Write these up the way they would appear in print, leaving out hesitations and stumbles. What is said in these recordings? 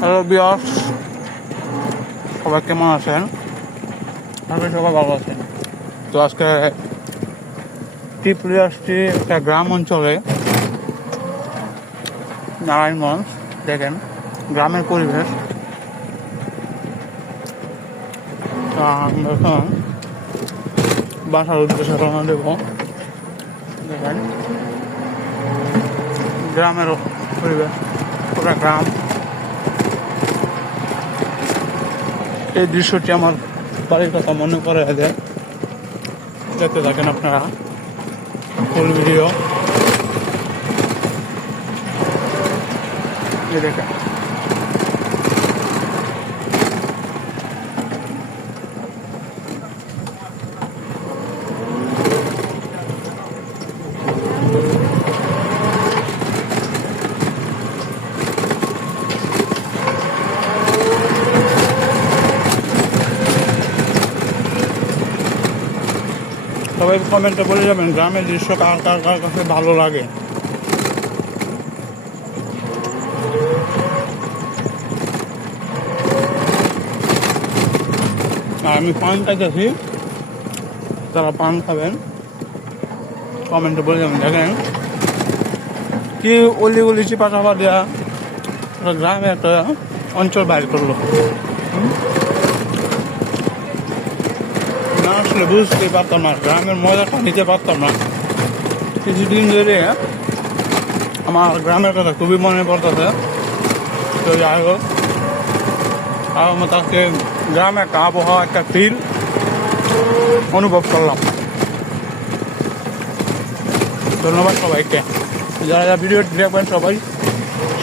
Hello বিয়াস, সবাই কেমন আছেন? আশা সবাই ভালো আছেন। তো আজকে ত্রিপুরা আসছি একটা গ্রাম অঞ্চলে, নারায়ণগঞ্জ। দেখেন গ্রামের পরিবেশ। আমরা এখন বাসার উদ্দেশ্যে রওনা দেব। দেখেন গ্রামের পরিবেশ, পুরা গ্রাম। এই দৃশ্যটি আমার বাড়ির কথা মনে করে দেয়। দেখতে থাকেন আপনারা ফুল ভিডিও। দেখেন সবাই কমেন্টে বলে যাবেন গ্রামের দৃশ্য কার কার কার কাছে ভালো লাগে। আর আমি পান খাইতেছি, যারা পান খাবেন কমেন্টে বলে যাবেন। দেখেন কি অলি গলি চিপা চাপা দেওয়া গ্রামে একটা অঞ্চল বাইর করলো। না আসলে বুঝতেই পারতাম না, গ্রামের মজাটা নিতে পারতাম না। কিছুদিন ধরে আমার গ্রামের কথা খুবই মনে পড়তেছে। তো যাই হোক, আমার আজকে গ্রামে একটা আবহাওয়া, একটা ফিল অনুভব করলাম। ধন্যবাদ সবাইকে, যারা যারা ভিডিওটি দেখবেন সবাই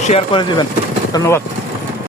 শেয়ার করে দিবেন। ধন্যবাদ।